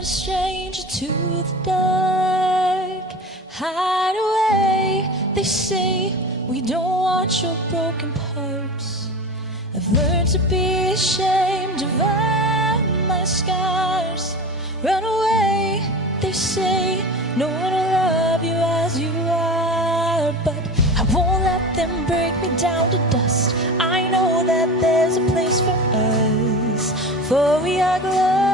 not a stranger to the dark. Hide away, they say, we don't want your broken parts. I've learned to be ashamed of all my scars. Run away, they say, no one will love you as you are. But I won't let them break me down to dust. I know that there's a place for us, for we are glorious.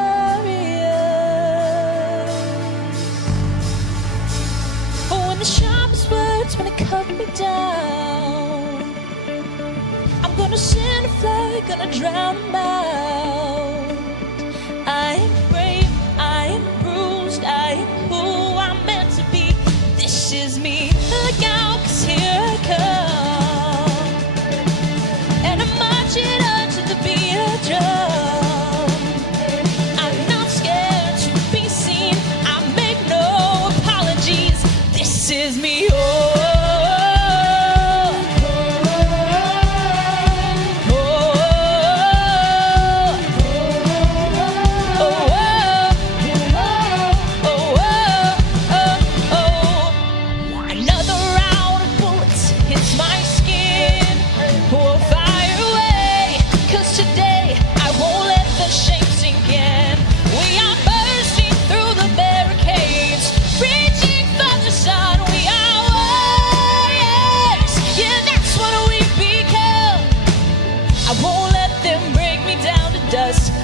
Oh, when the sharpest words wanna cut me down, I'm gonna send a flag, gonna drown them out. I am brave, I am bruised, I am who I'm meant to be. This is me, look out, 'cause here I come. And I'm marching on to the beat of drum. I'm not scared to be seen, I make no apologies. This is me, oh.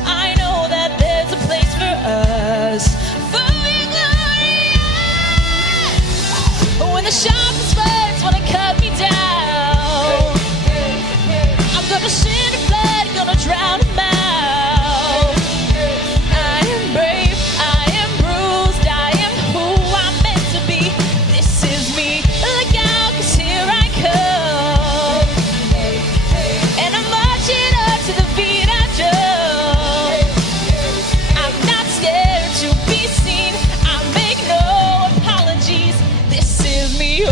I know that there's a place for us, for we're glorious. When the sharpest words wanna cut me down, I'm gonna send a flood, gonna drown them out. I am brave, I am bruised, I am who I'm meant to be. This is me, look out, 'cause here I come. And I'm marching up to the beat I drum. To be seen, I make no apologies. This is me, oh.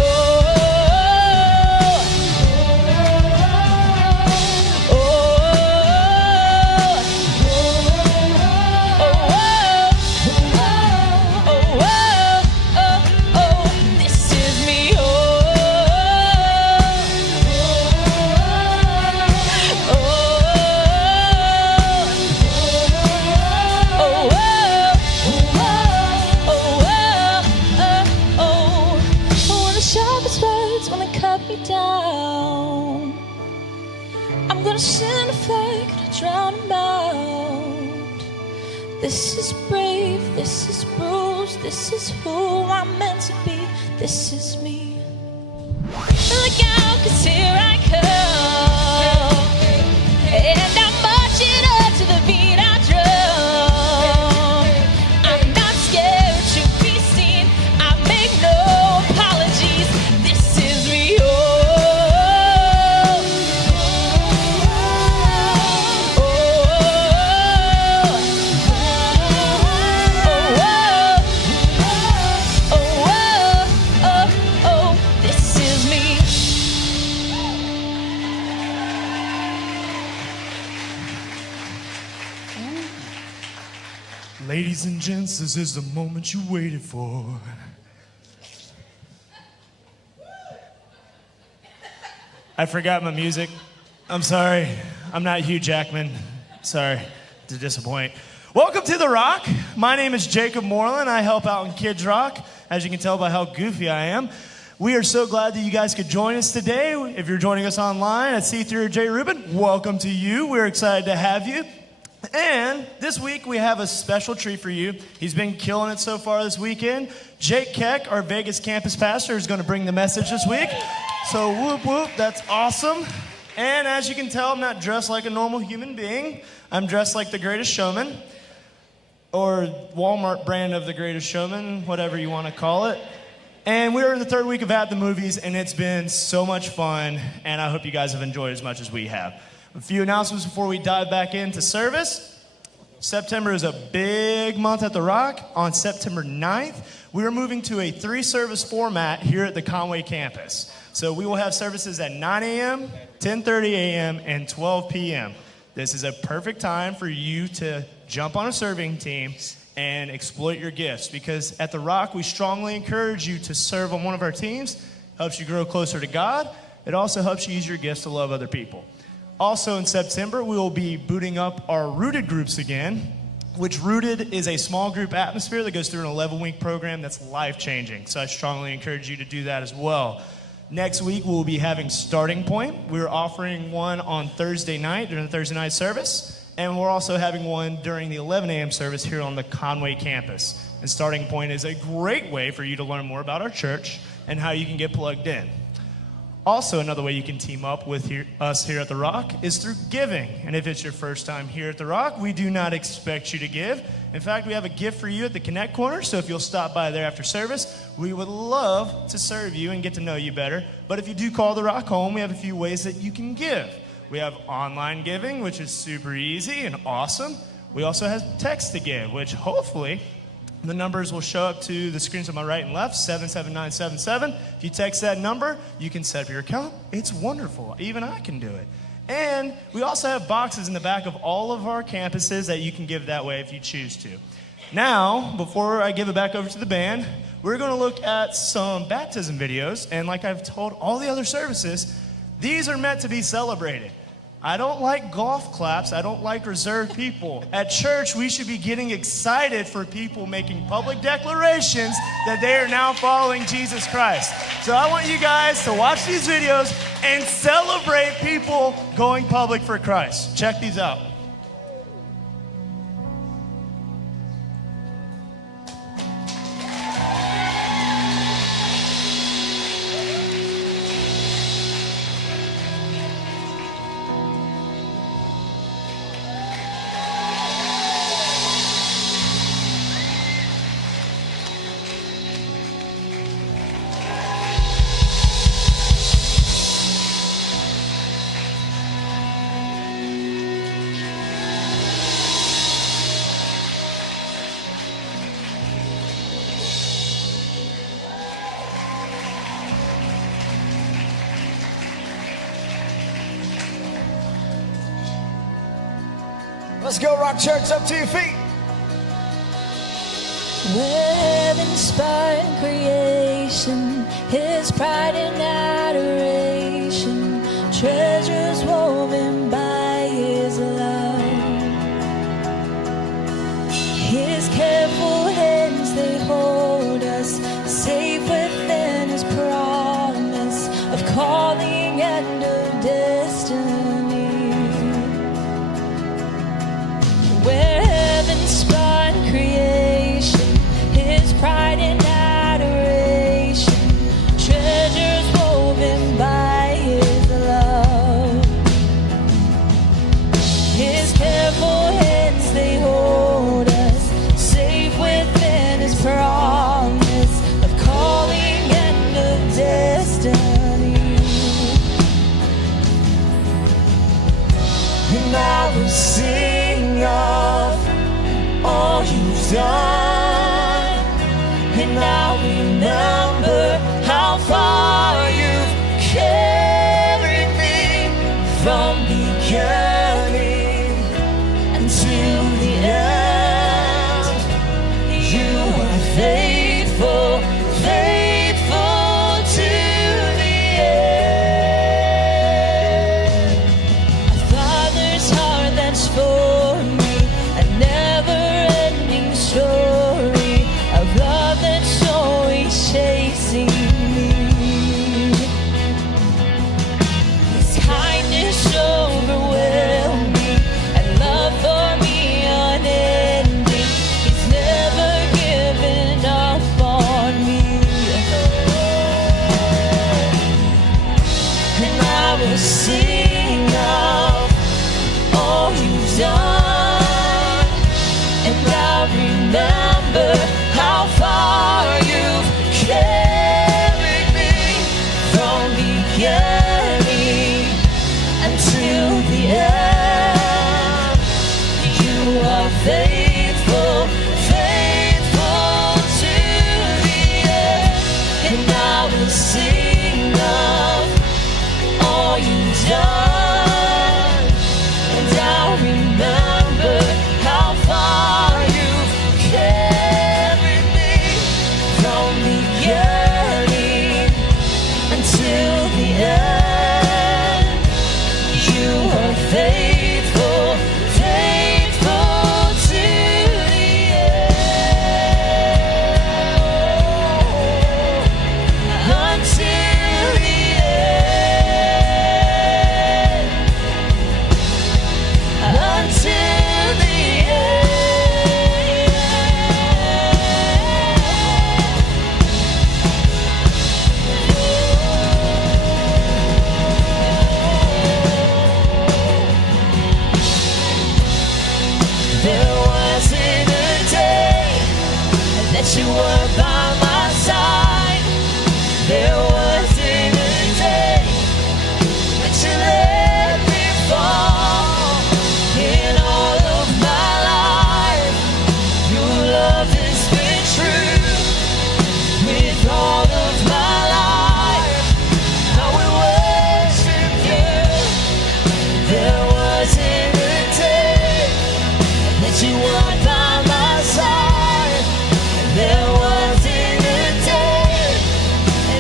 Down. I'm gonna send a flag to drown them out. This is brave, this is bruised, this is who I'm meant to be. This is me. Look out, 'cause here I come. And I'm marching up to the beat I drum. I'm not scared to be seen, I make no apologies. This is me, oh. Ladies and gents, this is the moment you waited for. I forgot my music. I'm sorry. I'm not Hugh Jackman. Sorry to disappoint. Welcome to The Rock. My name is Jacob Moreland. I help out in Kids Rock, as you can tell by how goofy I am. We are so glad that you guys could join us today. If you're joining us online at C3 or J. Rubin, welcome to you. We're excited to have you. And this week we have a special treat for you. He's been killing it so far this weekend. Jake Keck, our Vegas campus pastor, is going to bring the message this week. So whoop whoop, that's awesome. And as you can tell, I'm not dressed like a normal human being. I'm dressed like the Greatest Showman, or Walmart brand of the Greatest Showman, whatever you want to call it. And we're in the third week of At the Movies, and it's been so much fun, and I hope you guys have enjoyed as much as we have. A few announcements before we dive back into service. September is a big month at The Rock. On September 9th, we are moving to a 3-service format here at the Conway campus. So we will have services at 9 a.m., 10:30 a.m., and 12 p.m. This is a perfect time for you to jump on a serving team, and exploit your gifts, because at The Rock, we strongly encourage you to serve on one of our teams. Helps you grow closer to God. It also helps you use your gifts to love other people. Also in September, we will be booting up our Rooted groups again, which Rooted is a small group atmosphere that goes through an 11-week program that's life-changing. So I strongly encourage you to do that as well. Next week, we'll be having Starting Point. We're offering one on Thursday night during the Thursday night service. And we're also having one during the 11 a.m. service here on the Conway campus. And Starting Point is a great way for you to learn more about our church and how you can get plugged in. Also, another way you can team up with us here at The Rock is through giving. And if it's your first time here at The Rock, we do not expect you to give. In fact, we have a gift for you at the Connect Corner, so if you'll stop by there after service, we would love to serve you and get to know you better. But if you do call The Rock home, we have a few ways that you can give. We have online giving, which is super easy and awesome. We also have text to give, which hopefully the numbers will show up to the screens on my right and left, 77977. If you text that number, you can set up your account. It's wonderful. Even I can do it. And we also have boxes in the back of all of our campuses that you can give that way if you choose to. Now, before I give it back over to the band, we're going to look at some baptism videos. And like I've told all the other services, these are meant to be celebrated. I don't like golf claps. I don't like reserved people. At church, we should be getting excited for people making public declarations that they are now following Jesus Christ. So I want you guys to watch these videos and celebrate people going public for Christ. Check these out. Let's go, Rock Church, up to your feet. With inspiring creation, His pride and adoration, treasures woven by His love. His careful hands, they hold us safe within His promise of calling and of destiny. Where heaven spun creation, His pride and adoration, treasures woven by His love. His careful hands, they hold us safe within His promise of calling and of destiny. And I will sing of all You've done, and I'll remember how far You've carried me from beginning until the end. You are faithful, faithful to the end. A father's heart that's for me, a never-ending story of love that's always chasing me. His kindness overwhelming and love for me unending. He's never given up on me. And I will sing of all You've done, and I'll remember how far You've carried me from beginning until the end. You are faithful, faithful to the end. And I will sing of all You've done, and I'll remember how far You've carried you were by my side. There wasn't a day that you let me fall. In all of my life, your love has been true. With all of my life, I will worship you. There wasn't a day that you were by my side. There wasn't a day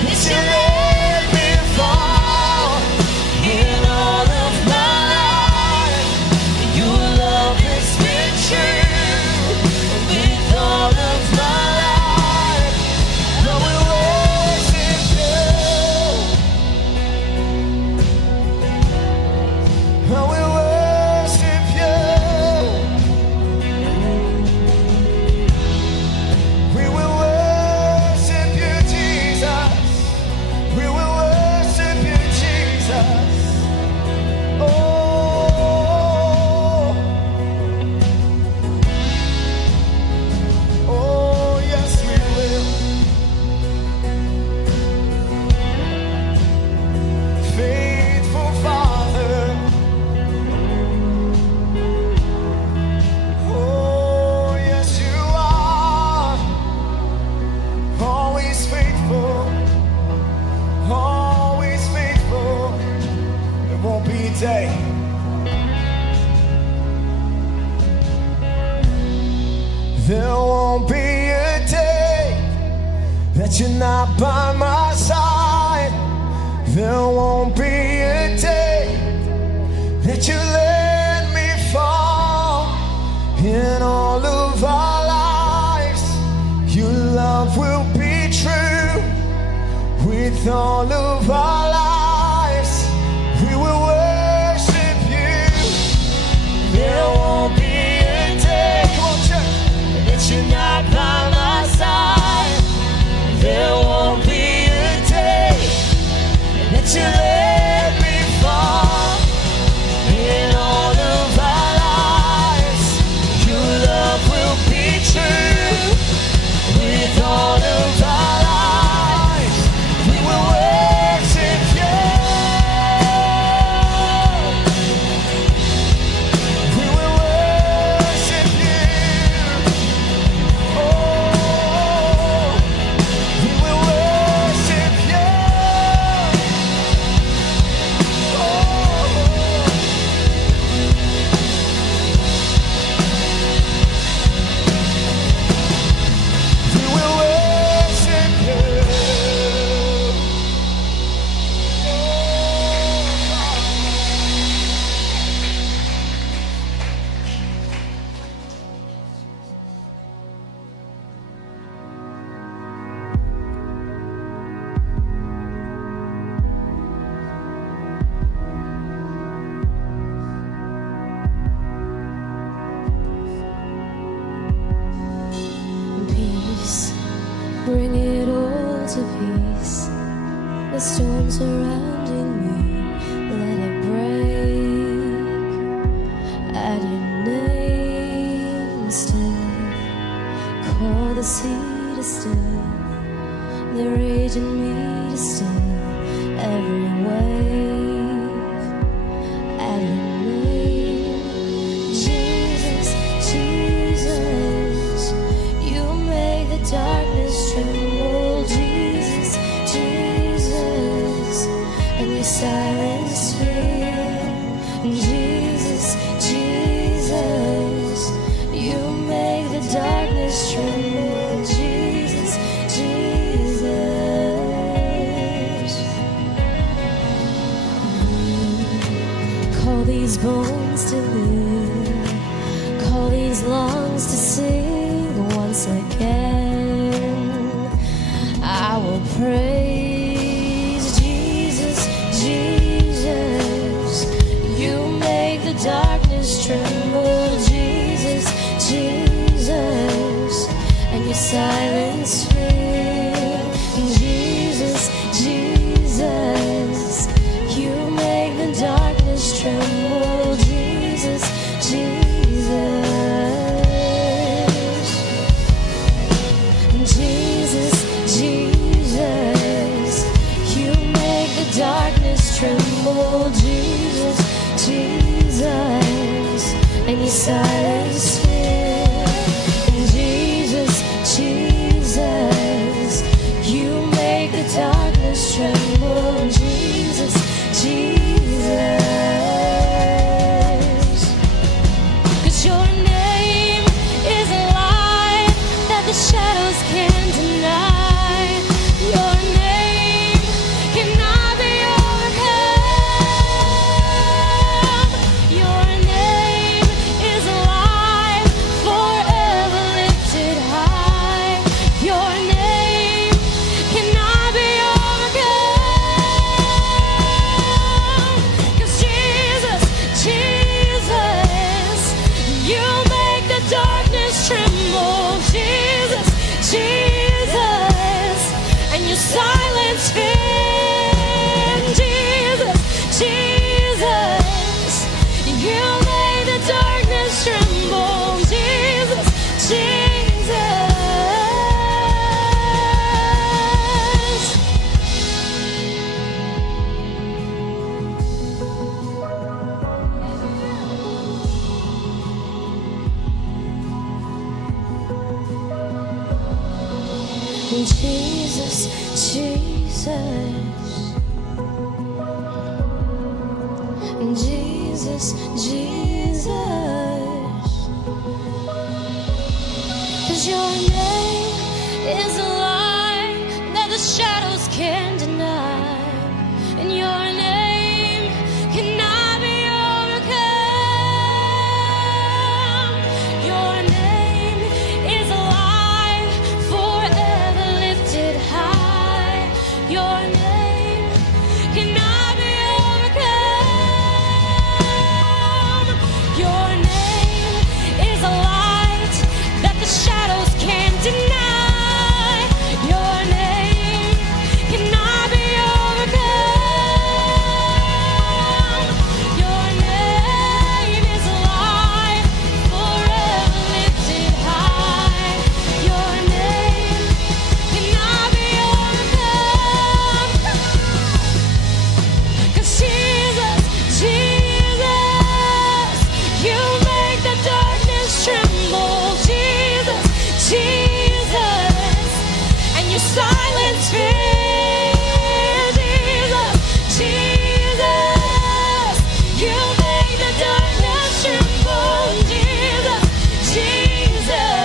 that you let me fall. In all of my life, your love has been true. With all of my life, I will worship you. I will worship you. We will worship you, Jesus. We will worship you, Jesus. Oh, yes, we will. Faithful Father. Oh, yes, you are. Always faithful. Always faithful. There won't be a day. There won't be a day that you're not by my side. There won't be a day that you let me fall. In all of our lives, your love will be true. With all of our lives, we will worship you. There won't be a day, come on, church, that you're not by my side. There won't be a day that you let me fall. In all of our lives, your love will be true. With all of our lives, we will worship you. We will worship you. Oh, we will worship you. We will worship you. Peace, bring it all to peace. The storm surrounding me, let it break at your name. Still, call the sea to still, the rage in me to still every wave at your name. Jesus, Jesus, you make the darkness tremble. Jesus, Jesus, and you silence fear. Jesus, Jesus, you make the darkness tremble. Jesus, Jesus. Call these bones to live, call these lungs to sing once again. I will praise Jesus, Jesus. You make the darkness tremble. Jesus, Jesus, and you silence fear. Jesus, Jesus, you make the darkness tremble. Jesus, Jesus. tremble. Jesus, Jesus, and you silence fear. And Jesus, Jesus, you make the darkness tremble. Jesus, Jesus, 'cause your name is a light that the shadows can't deny. Your name cannot be overcome. Your name is alive, forever lifted high. Your name cannot be overcome. 'Cause Jesus, Jesus, you make the darkness tremble. Jesus, Jesus, and you silence fear. Jesus, Jesus, you make the darkness tremble. Jesus, Jesus. Jesus, Jesus, Jesus, Jesus, 'cause your name is a light that the shadows can't deny, and your name cannot be overcome. Your name is alive, forever lifted high. Your name cannot be overcome. Your name is a light that the shadows can't deny. Your name cannot be overcome. Your name is alive, forever lifted high. Your name cannot be overcome. 'Cause Jesus, Jesus, you make the darkness tremble. Jesus, Jesus, and you silence fear. Jesus, Jesus, you make the darkness tremble. Jesus, Jesus.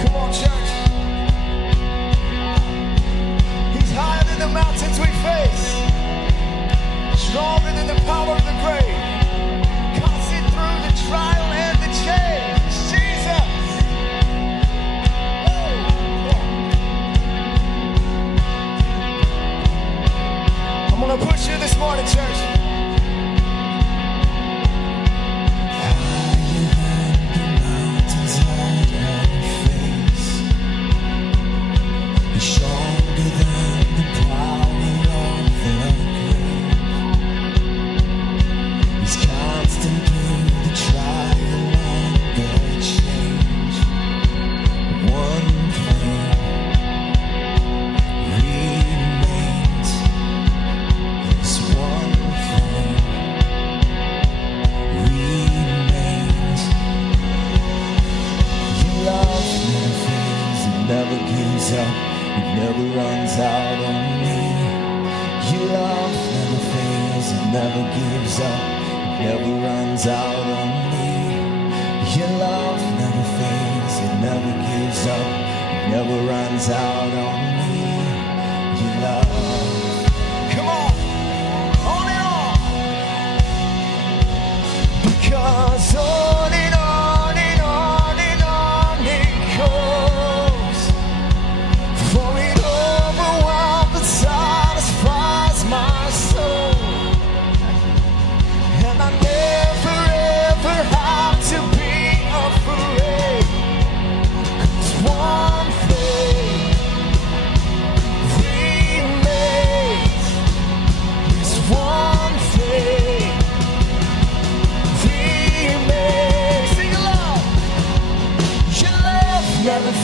Come on, church. He's higher than the mountains we face, stronger than the power of the grave, constant through the trial and the change. Jesus. Woo. I'm gonna push you this morning, church. Stronger than the power of the grave. He's constant through the trial and the change. One thing remains. This one thing remains. Your love never fades, it never gives up. It never runs out on me. Your love never fades, it never gives up. It never runs out on me. Your love never fades, it never gives up. It never runs out on me. Your love. Come on. On and on. Because on and on and on and on it goes. For it overwhelms and satisfies my soul. And I never ever have to be afraid.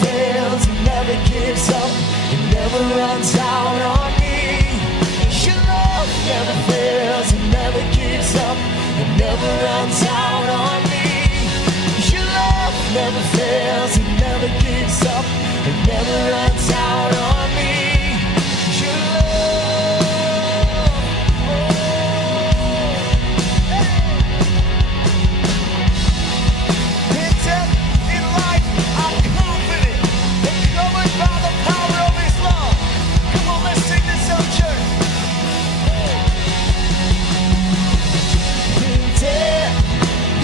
fails, it never gives up, it never runs out on me. Your love never fails, it never gives up, it never runs out on me. Your love never fails, it never gives up, it never runs out on me. Your love, in death, in life, I'm confident and covered by the power of His love. Come on, let's sing this out, church. In death,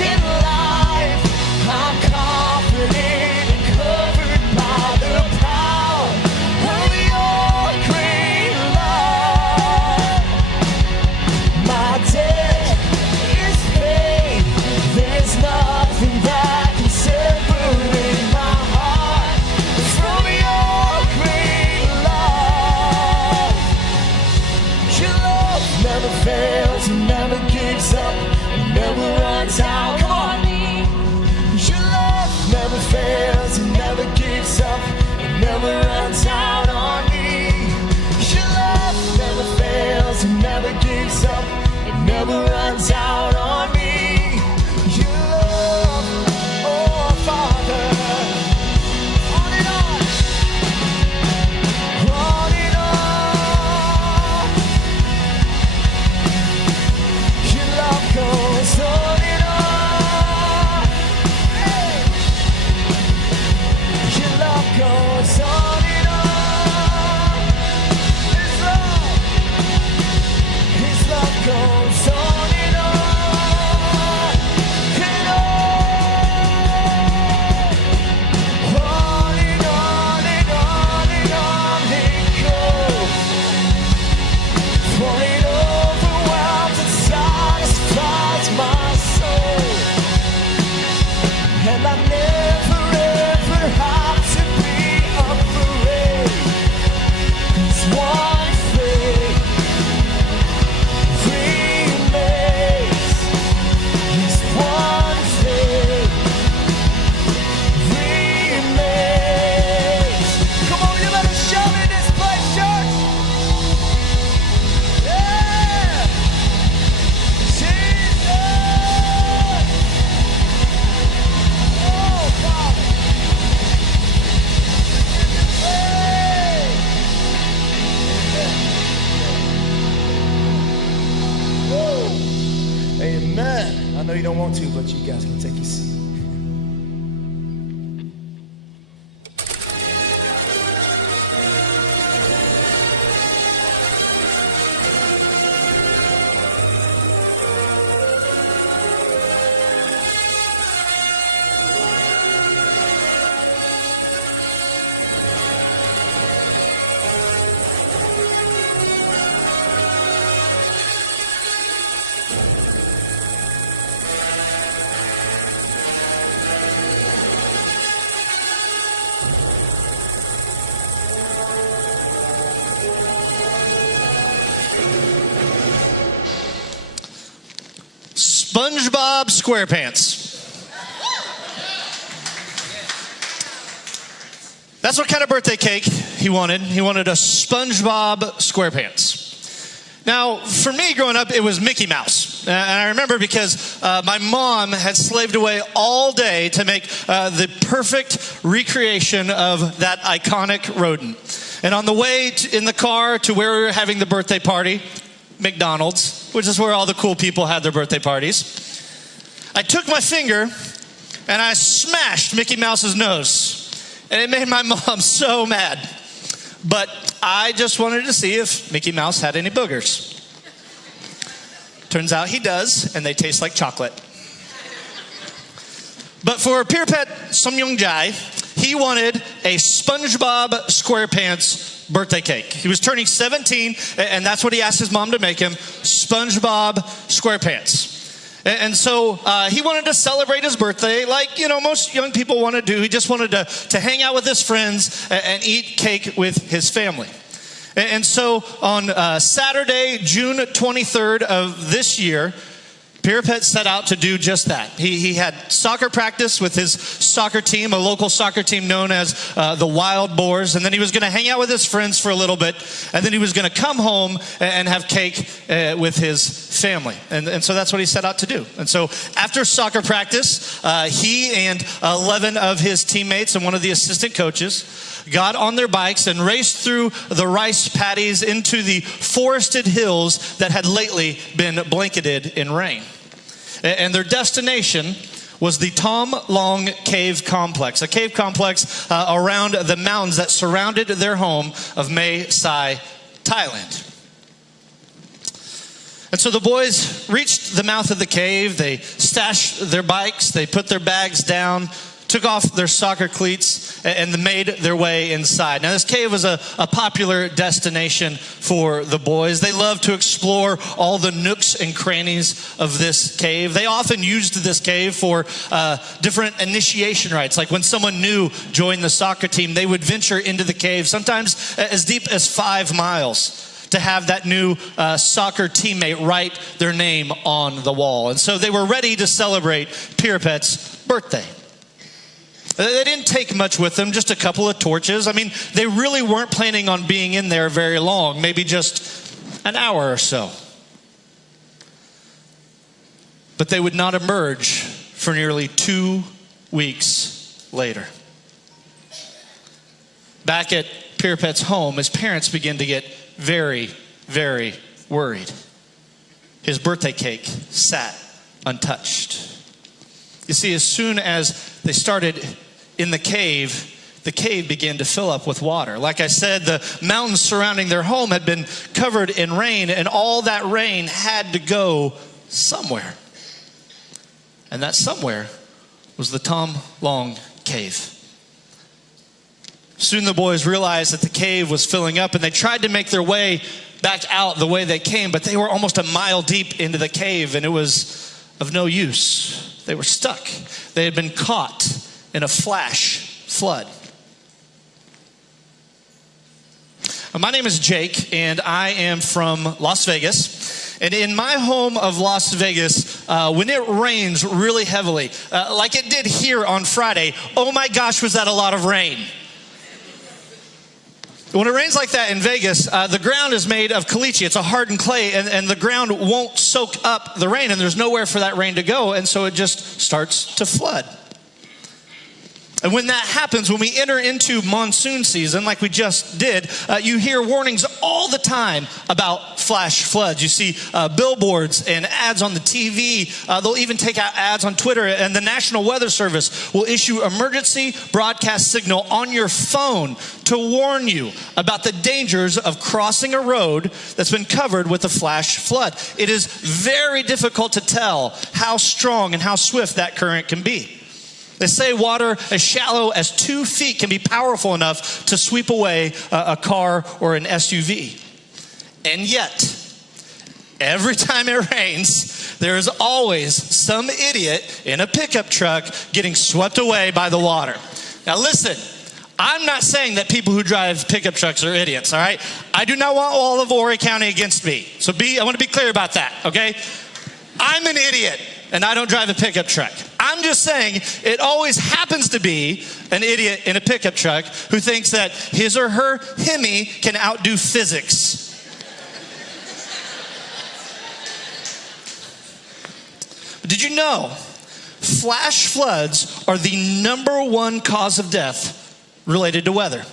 in life, I'm confident and covered by the power of Your great love. My debt is paid. There's nothing that can separate my heart from Your great love. Your love never fails, it never gives up, it never runs out. Come on. Your love never fails, it never gives up, it never runs out on me. Your love never fails, it never gives up, it never runs out on me. Your love, oh Father, on and on, on and on. Your love goes on and on. Hey. Your love goes on and on. His love goes on and on and on. On and on and on and on it goes. For it overwhelms and satisfies my soul. And I never ever have to be afraid. 'Cause one thing remains. Yes, one thing remains. Come on, you better shout in this place, church. Yeah, Jesus. Oh, God. Hey. Woo. Amen. I know you don't want to, but you guys can take your seat. SpongeBob SquarePants. That's what kind of birthday cake he wanted. He wanted a SpongeBob SquarePants. Now, for me growing up, it was Mickey Mouse. And I remember because my mom had slaved away all day to make the perfect recreation of that iconic rodent. And on the way in the car to where we were having the birthday party, McDonald's, which is where all the cool people had their birthday parties, I took my finger and I smashed Mickey Mouse's nose. And it made my mom so mad. But I just wanted to see if Mickey Mouse had any boogers. Turns out he does, and they taste like chocolate. But for Peer Pet Sumyoung Jai, he wanted a SpongeBob SquarePants birthday cake. He was turning 17, and that's what he asked his mom to make him, SpongeBob SquarePants. And so he wanted to celebrate his birthday like, you know, most young people want to do. He just wanted to hang out with his friends and eat cake with his family. And so on Saturday, June 23rd of this year, Piripet set out to do just that. He had soccer practice with his soccer team, a local soccer team known as the Wild Boars, and then he was going to hang out with his friends for a little bit, and then he was going to come home and have cake with his family. And so that's what he set out to do. And so after soccer practice, he and 11 of his teammates and one of the assistant coaches got on their bikes and raced through the rice paddies into the forested hills that had lately been blanketed in rain. And their destination was the Tom Long Cave Complex, a cave complex around the mountains that surrounded their home of Mae Sai, Thailand. And so the boys reached the mouth of the cave, they stashed their bikes, they put their bags down, took off their soccer cleats, and made their way inside. Now, this cave was a popular destination for the boys. They loved to explore all the nooks and crannies of this cave. They often used this cave for different initiation rites. Like when someone new joined the soccer team, they would venture into the cave, sometimes as deep as 5 miles, to have that new soccer teammate write their name on the wall. And so they were ready to celebrate Piripet's birthday. They didn't take much with them, just a couple of torches. I mean, they really weren't planning on being in there very long, maybe just an hour or so. But they would not emerge for nearly 2 weeks later. Back at Piripet's home, his parents began to get very, very worried. His birthday cake sat untouched. You see, as soon as they started in the cave began to fill up with water. Like I said, the mountains surrounding their home had been covered in rain, and all that rain had to go somewhere. And that somewhere was the Tom Long Cave. Soon the boys realized that the cave was filling up, and they tried to make their way back out the way they came, but they were almost a mile deep into the cave, and it was of no use. They were stuck. They had been caught in a flash flood. My name is Jake, and I am from Las Vegas. And in my home of Las Vegas, when it rains really heavily, like it did here on Friday, oh my gosh, was that a lot of rain. When it rains like that in Vegas, the ground is made of caliche. It's a hardened clay, and the ground won't soak up the rain, and there's nowhere for that rain to go, and so it just starts to flood. And when that happens, when we enter into monsoon season, like we just did, you hear warnings all the time about flash floods. You see billboards and ads on the TV. They'll even take out ads on Twitter, and the National Weather Service will issue emergency broadcast signal on your phone to warn you about the dangers of crossing a road that's been covered with a flash flood. It is very difficult to tell how strong and how swift that current can be. They say water as shallow as 2 feet can be powerful enough to sweep away a car or an SUV. And yet, every time it rains, there is always some idiot in a pickup truck getting swept away by the water. Now listen, I'm not saying that people who drive pickup trucks are idiots, all right? I do not want all of Horry County against me. So I want to be clear about that, okay? I'm an idiot, and I don't drive a pickup truck. I'm just saying it always happens to be an idiot in a pickup truck who thinks that his or her Hemi can outdo physics. Did you know flash floods are the #1 cause of death related to weather?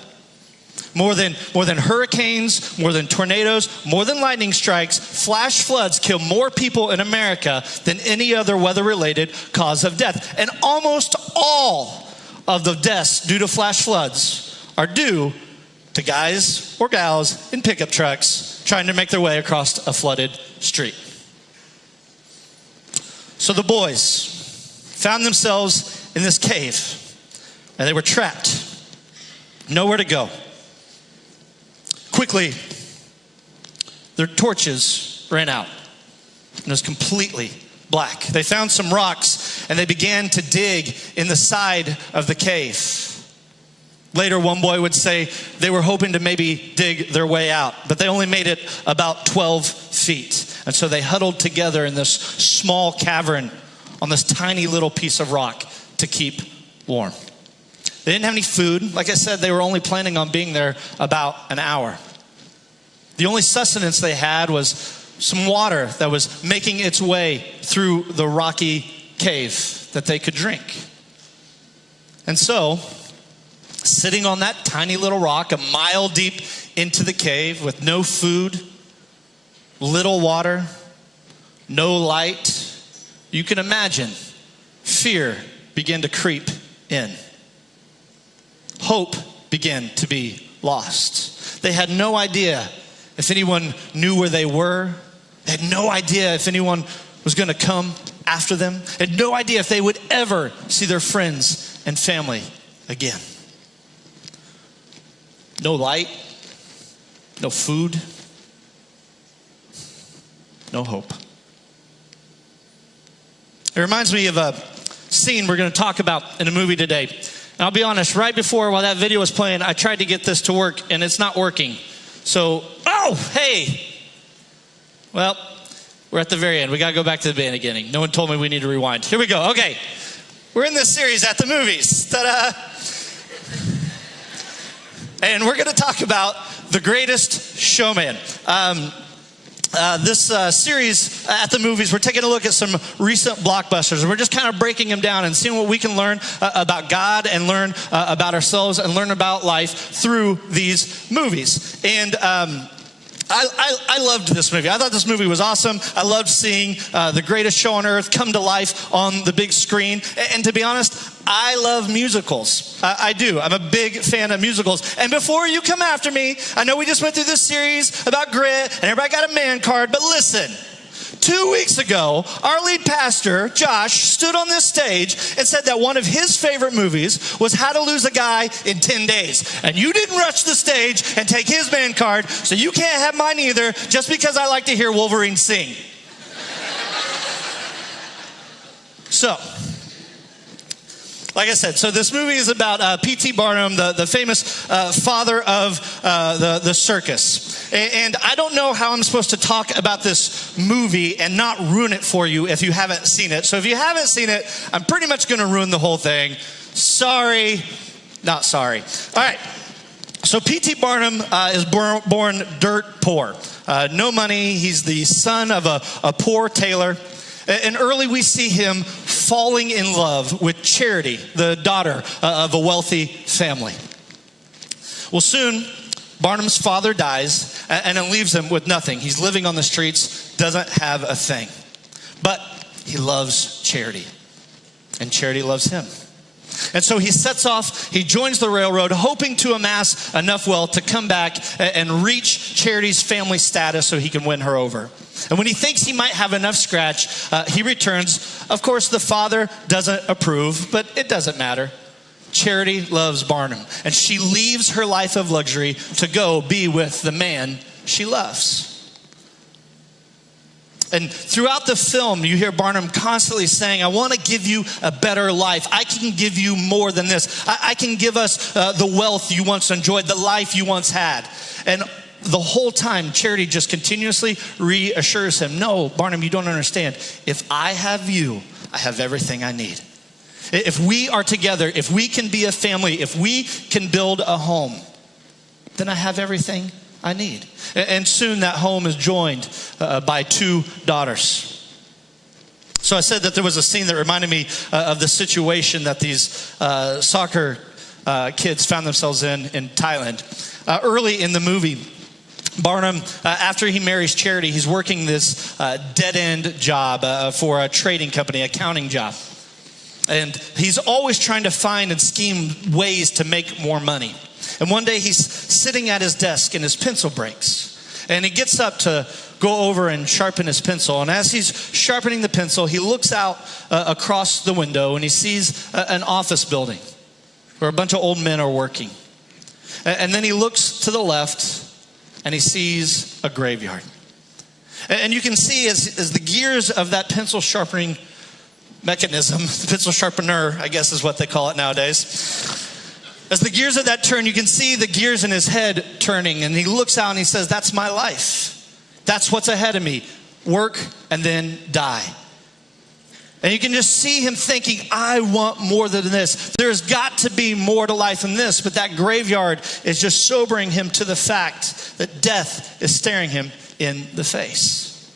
More than hurricanes, more than tornadoes, more than lightning strikes, flash floods kill more people in America than any other weather-related cause of death. And almost all of the deaths due to flash floods are due to guys or gals in pickup trucks trying to make their way across a flooded street. So the boys found themselves in this cave, and they were trapped, nowhere to go. Quickly, their torches ran out, and it was completely black. They found some rocks, and they began to dig in the side of the cave. Later, one boy would say they were hoping to maybe dig their way out, but they only made it about 12 feet. feet. And so they huddled together in this small cavern on this tiny little piece of rock to keep warm. They didn't have any food. Like I said, they were only planning on being there about an hour. The only sustenance they had was some water that was making its way through the rocky cave that they could drink. And so, sitting on that tiny little rock, a mile deep into the cave with no food, little water, no light, you can imagine fear began to creep in. Hope began to be lost. They had no idea if anyone knew where they were. They had no idea if anyone was going to come after them. They had no idea if they would ever see their friends and family again. No light, no food, no hope. It reminds me of a scene we're going to talk about in a movie today. And I'll be honest, right before, while that video was playing, I tried to get this to work, and it's not working. So, hey. Well, we're at the very end. We got to go back to the beginning. No one told me we need to rewind. Here we go. Okay. We're in this series at the movies. Ta-da. And we're going to talk about The Greatest Showman. This series at the movies, we're taking a look at some recent blockbusters. We're just kind of breaking them down and seeing what we can learn about God and learn about ourselves and learn about life through these movies. And I loved this movie. I thought this movie was awesome. I loved seeing the greatest show on earth come to life on the big screen. And to be honest, I love musicals. I do. I'm a big fan of musicals. And before you come after me, I know we just went through this series about grit and everybody got a man card, but listen. 2 weeks ago, our lead pastor, Josh, stood on this stage and said that one of his favorite movies was How to Lose a Guy in 10 Days. And you didn't rush the stage and take his man card, so you can't have mine either just because I like to hear Wolverine sing. So, like I said, so this movie is about P T Barnum, the famous father of the circus. And I don't know how I'm supposed to talk about this movie and not ruin it for you if you haven't seen it. So if you haven't seen it, I'm pretty much going to ruin the whole thing. Sorry, not sorry. All right. So P T Barnum is born dirt poor. No money. He's the son of a poor tailor. And early we see him falling in love with Charity, the daughter of a wealthy family. Well, soon, Barnum's father dies and it leaves him with nothing. He's living on the streets, doesn't have a thing. But he loves Charity, and Charity loves him. And so he sets off, he joins the railroad, hoping to amass enough wealth to come back and reach Charity's family status so he can win her over. And when he thinks he might have enough scratch, he returns. Of course, the father doesn't approve, but it doesn't matter. Charity loves Barnum, and she leaves her life of luxury to go be with the man she loves. And throughout the film, you hear Barnum constantly saying, I want to give you a better life. I can give you more than this. I can give us the wealth you once enjoyed, the life you once had. And the whole time, Charity just continuously reassures him, no, Barnum, you don't understand. If I have you, I have everything I need. If we are together, if we can be a family, if we can build a home, then I have everything I need. And soon that home is joined by 2 daughters. So I said that there was a scene that reminded me of the situation that these soccer kids found themselves in Thailand. Early in the movie, Barnum, after he marries Charity, he's working this dead-end job for a trading company, accounting job. And he's always trying to find and scheme ways to make more money. And one day he's sitting at his desk and his pencil breaks. And he gets up to go over and sharpen his pencil. And as he's sharpening the pencil, he looks out across the window and he sees an office building where a bunch of old men are working. And then he looks to the left and he sees a graveyard. And you can see as the gears of that pencil sharpening mechanism, pencil sharpener, I guess is what they call it nowadays. As the gears of that turn, you can see the gears in his head turning, and he looks out and he says, that's my life. That's what's ahead of me. Work and then die. And you can just see him thinking, I want more than this. There's got to be more to life than this. But that graveyard is just sobering him to the fact that death is staring him in the face.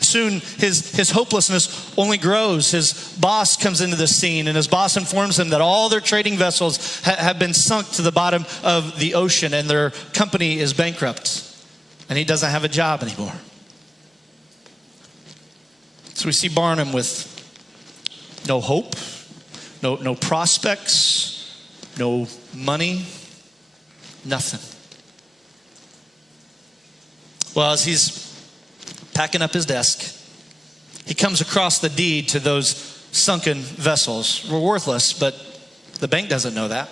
Soon his hopelessness only grows. His boss comes into the scene, and his boss informs him that all their trading vessels have been sunk to the bottom of the ocean, and their company is bankrupt. And he doesn't have a job anymore. So we see Barnum with no hope, no prospects, no money, nothing. Well, as he's packing up his desk, he comes across the deed to those sunken vessels. Were worthless, but the bank doesn't know that.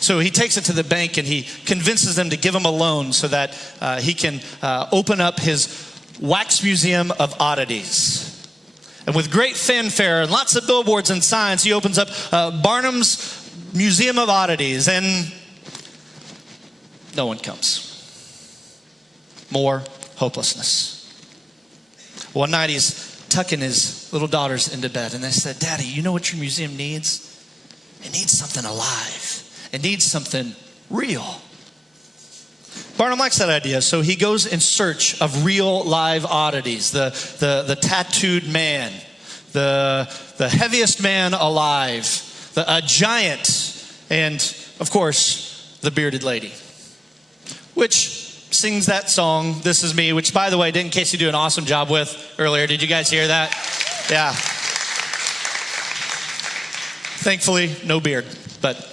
So he takes it to the bank and he convinces them to give him a loan so that he can open up his wax museum of oddities. And with great fanfare and lots of billboards and signs, he opens up Barnum's Museum of Oddities, and no one comes. More hopelessness. One night he's tucking his little daughters into bed, and they said, Daddy, you know what your museum needs? It needs something alive. It needs something real. Barnum likes that idea, so he goes in search of real live oddities. The tattooed man, the heaviest man alive, a giant, and of course, the bearded lady. Which sings that song, This Is Me, which, by the way, didn't Casey do an awesome job with earlier? Did you guys hear that? Yeah. Thankfully, no beard, but...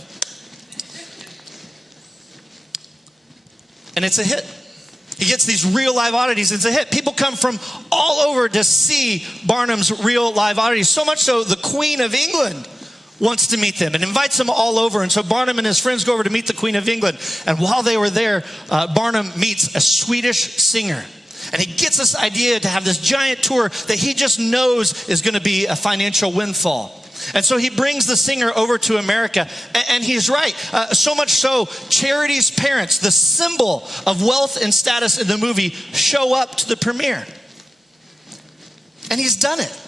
And it's a hit. He gets these real live oddities. It's a hit. People come from all over to see Barnum's real live oddities. So much so, the Queen of England wants to meet them and invites them all over. And so Barnum and his friends go over to meet the Queen of England. And while they were there, Barnum meets a Swedish singer. And he gets this idea to have this giant tour that he just knows is going to be a financial windfall. And so he brings the singer over to America, and he's right. So much so, Charity's parents, the symbol of wealth and status in the movie, show up to the premiere. And he's done it.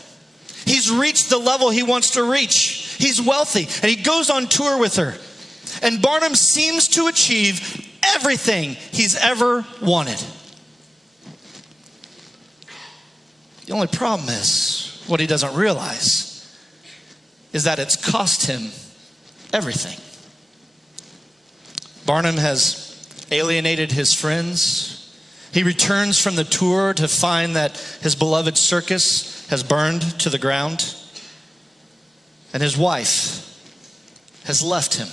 He's reached the level he wants to reach. He's wealthy, and he goes on tour with her. And Barnum seems to achieve everything he's ever wanted. The only problem is, what he doesn't realize is that it's cost him everything. Barnum has alienated his friends. He returns from the tour to find that his beloved circus has burned to the ground. And his wife has left him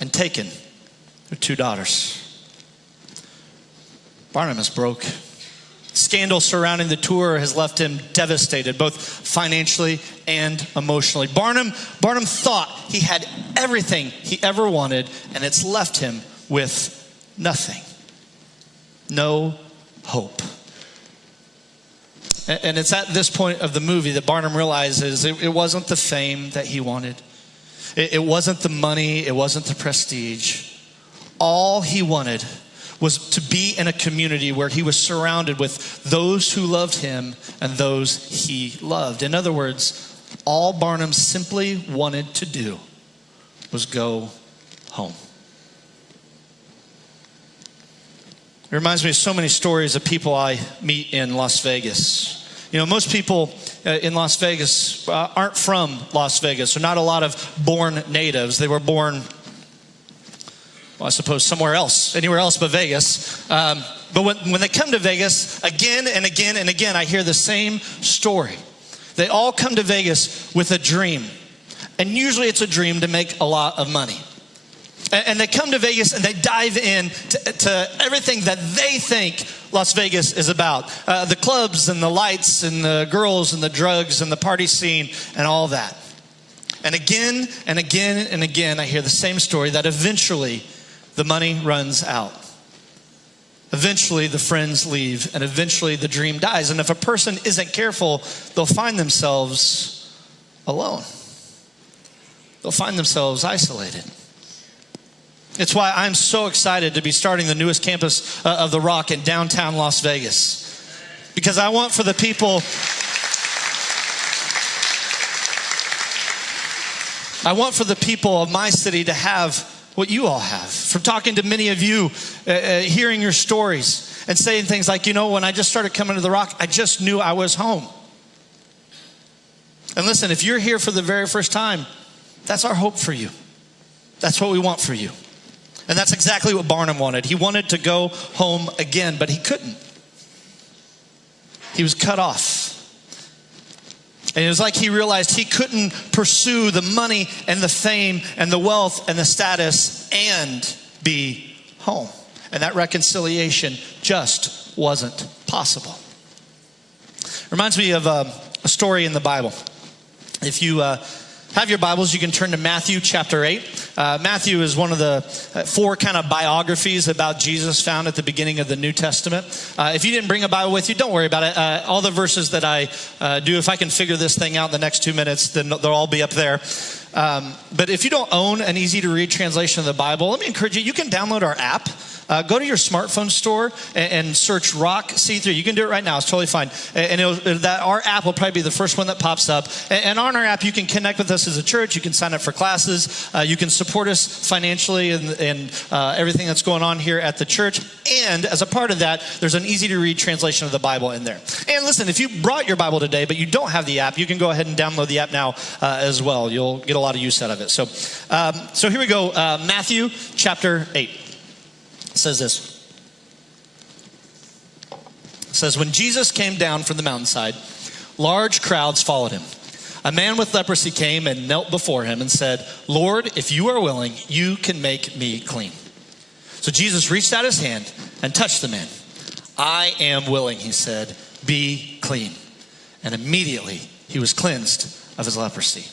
and taken her 2 daughters. Barnum is broke. Scandal surrounding the tour has left him devastated, both financially and emotionally. Barnum thought he had everything he ever wanted, and it's left him with nothing. No hope. And it's at this point of the movie that Barnum realizes it wasn't the fame that he wanted. It wasn't the money. It wasn't the prestige. All he wanted was to be in a community where he was surrounded with those who loved him and those he loved. In other words, all Barnum simply wanted to do was go home. It reminds me of so many stories of people I meet in Las Vegas. You know, most people in Las Vegas aren't from Las Vegas. They're not a lot of born natives. They were born, well, I suppose somewhere else, anywhere else but Vegas. But when they come to Vegas, again and again and again, I hear the same story. They all come to Vegas with a dream. And usually it's a dream to make a lot of money. And they come to Vegas and they dive in to everything that they think Las Vegas is about. The clubs and the lights and the girls and the drugs and the party scene and all that. And again and again and again, I hear the same story that eventually the money runs out. Eventually the friends leave, and eventually the dream dies. And if a person isn't careful, they'll find themselves alone. They'll find themselves isolated. It's why I'm so excited to be starting the newest campus of The Rock in downtown Las Vegas. Because I want for the people... I want for the people of my city to have what you all have. From talking to many of you, hearing your stories, and saying things like, you know, when I just started coming to The Rock, I just knew I was home. And listen, if you're here for the very first time, that's our hope for you. That's what we want for you. And that's exactly what Barnum wanted. He wanted to go home again, but he couldn't. He was cut off. And it was like he realized he couldn't pursue the money and the fame and the wealth and the status and be home. And that reconciliation just wasn't possible. Reminds me of a story in the Bible. If you have your Bibles, you can turn to Matthew chapter 8. Matthew is one of the 4 kind of biographies about Jesus found at the beginning of the New Testament. If you didn't bring a Bible with you, don't worry about it. All the verses that I do, if I can figure this thing out in the next 2 minutes, then they'll all be up there. But if you don't own an easy-to-read translation of the Bible, let me encourage you, you can download our app. Go to your smartphone store and search Rock C3. You can do it right now. It's totally fine. And our app will probably be the first one that pops up. And on our app, you can connect with us as a church. You can sign up for classes. You can support us financially and everything that's going on here at the church. And as a part of that, there's an easy-to-read translation of the Bible in there. And listen, if you brought your Bible today, but you don't have the app, you can go ahead and download the app now as well. You'll get a lot of use out of it. So here we go. Matthew chapter 8. It says this. It says, when Jesus came down from the mountainside, large crowds followed him. A man with leprosy came and knelt before him and said, Lord, if you are willing, you can make me clean. So Jesus reached out his hand and touched the man. I am willing, he said, be clean. And immediately he was cleansed of his leprosy.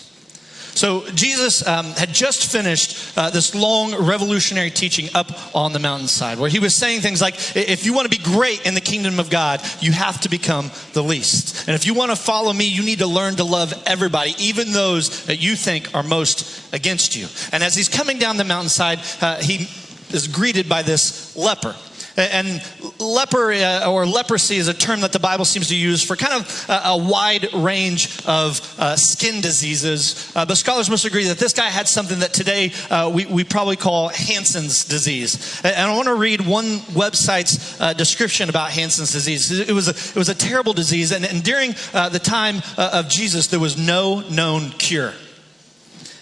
So Jesus had just finished this long revolutionary teaching up on the mountainside where he was saying things like, if you want to be great in the kingdom of God, you have to become the least. And if you want to follow me, you need to learn to love everybody, even those that you think are most against you. And as he's coming down the mountainside, he is greeted by this leper. And leprosy is a term that the Bible seems to use for kind of a wide range of skin diseases. But scholars must agree that this guy had something that today we probably call Hansen's disease. And I want to read one website's description about Hansen's disease. It was a terrible disease, and during the time of Jesus, there was no known cure.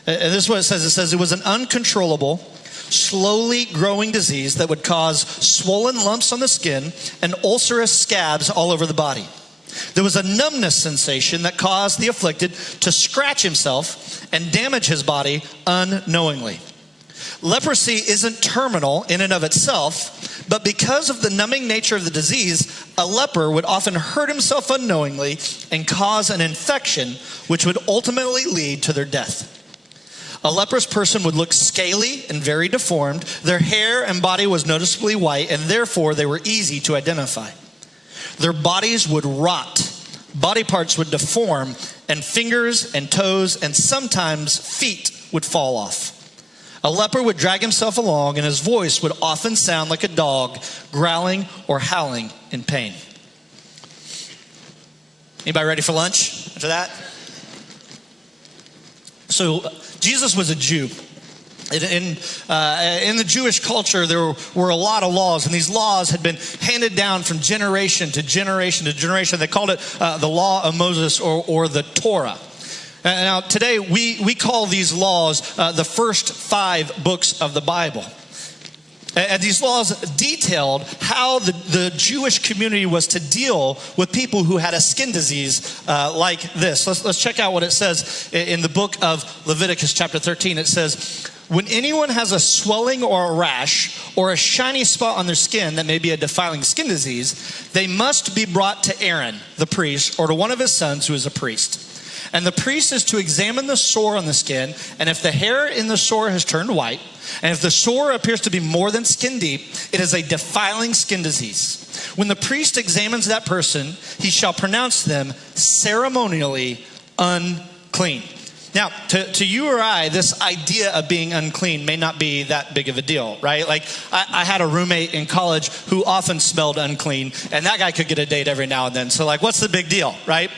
And this is what it says. It says it was an uncontrollable, slowly growing disease that would cause swollen lumps on the skin and ulcerous scabs all over the body. There was a numbness sensation that caused the afflicted to scratch himself and damage his body unknowingly. Leprosy isn't terminal in and of itself, but because of the numbing nature of the disease, a leper would often hurt himself unknowingly and cause an infection which would ultimately lead to their death. A leprous person would look scaly and very deformed. Their hair and body was noticeably white, and therefore they were easy to identify. Their bodies would rot, body parts would deform, and fingers and toes and sometimes feet would fall off. A leper would drag himself along, and his voice would often sound like a dog growling or howling in pain. Anybody ready for lunch after that? So Jesus was a Jew. In the Jewish culture, there were a lot of laws, and these laws had been handed down from generation to generation to generation. They called it the law of Moses or the Torah. Now, today, we call these laws the first 5 books of the Bible. And these laws detailed how the Jewish community was to deal with people who had a skin disease like this. Let's check out what it says in the book of Leviticus chapter 13. It says, when anyone has a swelling or a rash or a shiny spot on their skin that may be a defiling skin disease, they must be brought to Aaron, the priest, or to one of his sons who is a priest. And the priest is to examine the sore on the skin, and if the hair in the sore has turned white, and if the sore appears to be more than skin deep, it is a defiling skin disease. When the priest examines that person, he shall pronounce them ceremonially unclean. Now, to you or I, this idea of being unclean may not be that big of a deal, right? Like, I had a roommate in college who often smelled unclean, and that guy could get a date every now and then. So, like, what's the big deal, right?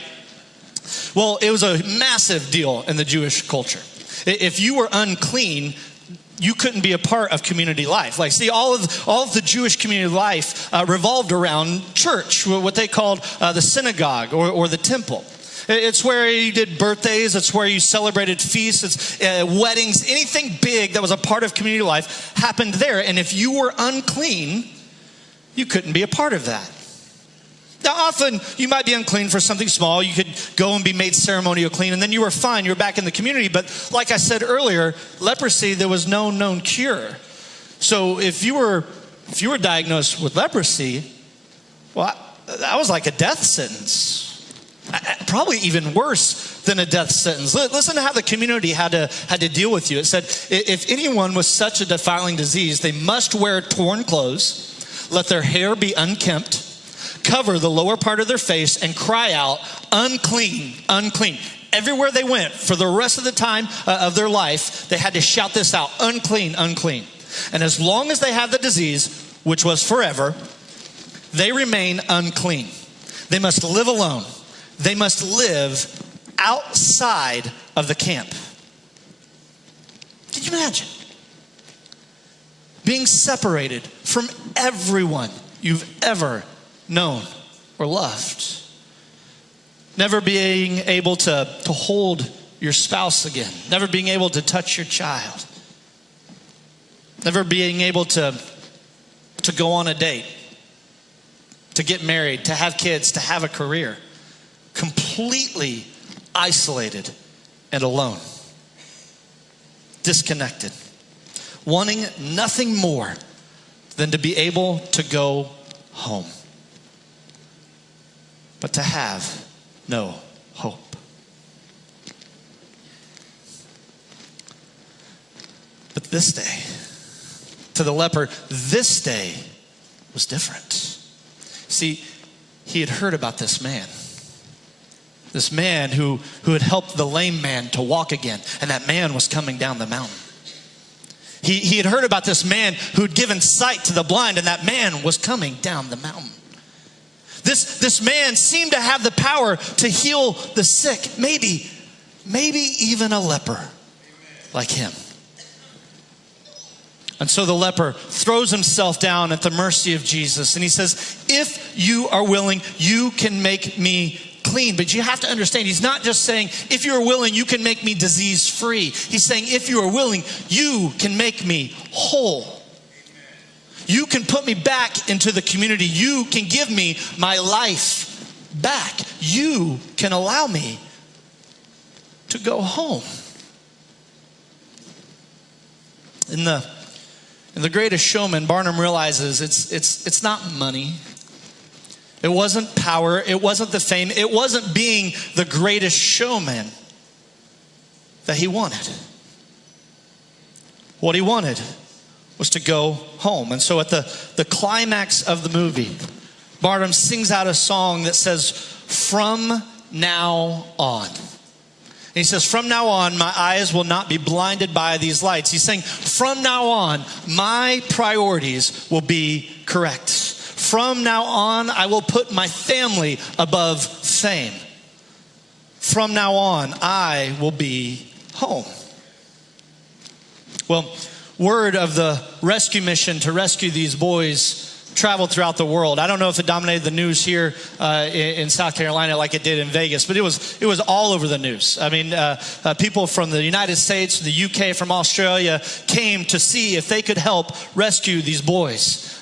Well, it was a massive deal in the Jewish culture. If you were unclean, you couldn't be a part of community life. Like, see, all of the Jewish community life revolved around church, what they called the synagogue or the temple. It's where you did birthdays. It's where you celebrated feasts. It's weddings. Anything big that was a part of community life happened there. And if you were unclean, you couldn't be a part of that. Now, often you might be unclean for something small. You could go and be made ceremonial clean, and then you were fine. You were back in the community. But like I said earlier, leprosy, there was no known cure. So if you were diagnosed with leprosy, well, that was like a death sentence. Probably even worse than a death sentence. Listen to how the community had to deal with you. It said, if anyone with such a defiling disease, they must wear torn clothes, let their hair be unkempt, cover the lower part of their face, and cry out, unclean, unclean. Everywhere they went, for the rest of the time of their life, they had to shout this out, unclean, unclean. And as long as they had the disease, which was forever, they remain unclean. They must live alone. They must live outside of the camp. Can you imagine? Being separated from everyone you've ever known or loved. Never being able to hold your spouse again. Never being able to touch your child. Never being able to go on a date. To get married, to have kids, to have a career. Completely isolated and alone. Disconnected. Wanting nothing more than to be able to go home. But to have no hope. But this day, to the leper, this day was different. See, he had heard about this man. This man who had helped the lame man to walk again. And that man was coming down the mountain. He had heard about this man who had given sight to the blind. And that man was coming down the mountain. This man seemed to have the power to heal the sick. Maybe even a leper like him. And so the leper throws himself down at the mercy of Jesus. And he says, if you are willing, you can make me clean. But you have to understand, he's not just saying, if you are willing, you can make me disease free. He's saying, if you are willing, you can make me whole. You can put me back into the community. You can give me my life back. You can allow me to go home. In the Greatest Showman, Barnum realizes it's not money. It wasn't power. It wasn't the fame. It wasn't being the greatest showman that he wanted. What he wanted was to go home. And so at the climax of the movie, Barnum sings out a song that says, from now on. And he says, from now on, my eyes will not be blinded by these lights. He's saying, from now on, my priorities will be correct. From now on, I will put my family above fame. From now on, I will be home. Well, word of the rescue mission to rescue these boys traveled throughout the world. I don't know if it dominated the news here in South Carolina like it did in Vegas, but it was all over the news. I mean, people from the United States, the UK, from Australia came to see if they could help rescue these boys.